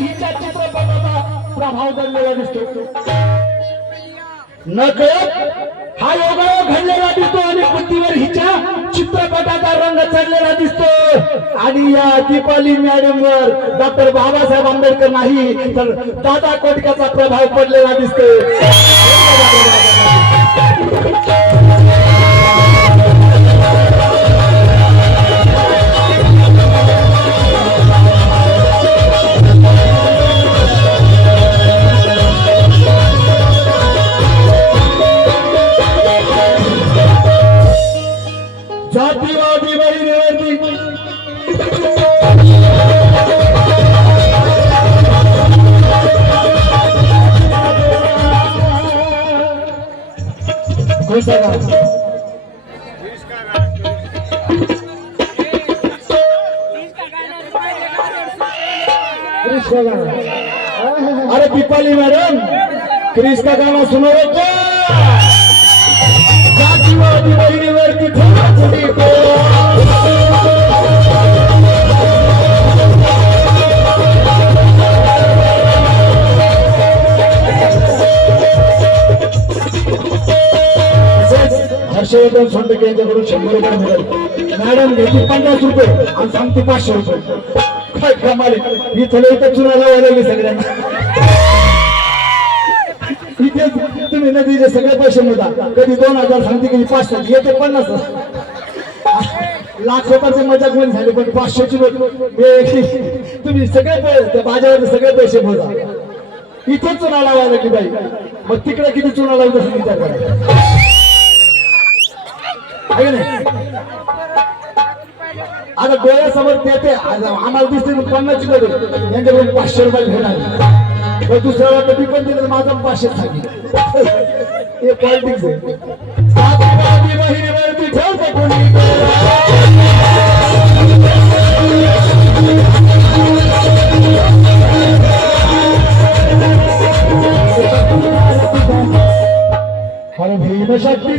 हिच्या चित्रपटाचा प्रभाव दडलेला दिसतो नकळत हा योगायोग घडलेला दिसतो आणि बुद्धीवर हिच्या चित्रपटाचा रंग चढलेला दिसतो आणि या दीपाली मॅडमवर डॉक्टर बाबासाहेब आंबेडकर नाही तर दादा कोटकाचा प्रभाव पडलेला दिसतो जातीवादी बहिणीवरती अरे दीपाली मैडम क्रिस का गाना सुनो क्या जातीवादी बहिणीवरती हर्षवर्धन सोंडके यांच्याकडून 100 रुपये मिळेल मॅडम घेतली 50 रुपये आणि सांगते 500 रुपये काय कमाल ही थोडं इथं चुना लावायला लागली सगळ्यांना इथे तुम्ही नदीचे सगळे पैसे मोजा कधी 2000 सांगते कधी 500 येते 50 लाख रुपयाचे मजाक मध्ये झाले पण 500ची तुम्ही सगळे त्या बाजारात सगळे पैसे मोजा इथे चुना लावायला की बाई मग तिकडे किती चुना लावून तसं विचार करा आता डोळ्यासमोर ते आम्हाला दिसते 50 मध्ये यांच्याकडून 500 रुपये घेणार दुसऱ्या वाटत मी पण दिलं माझं 500 सांगितलं हे पॉलिटिक्स आहे बहिणीवरती ठेवतो कोणी हर भीम शक्ती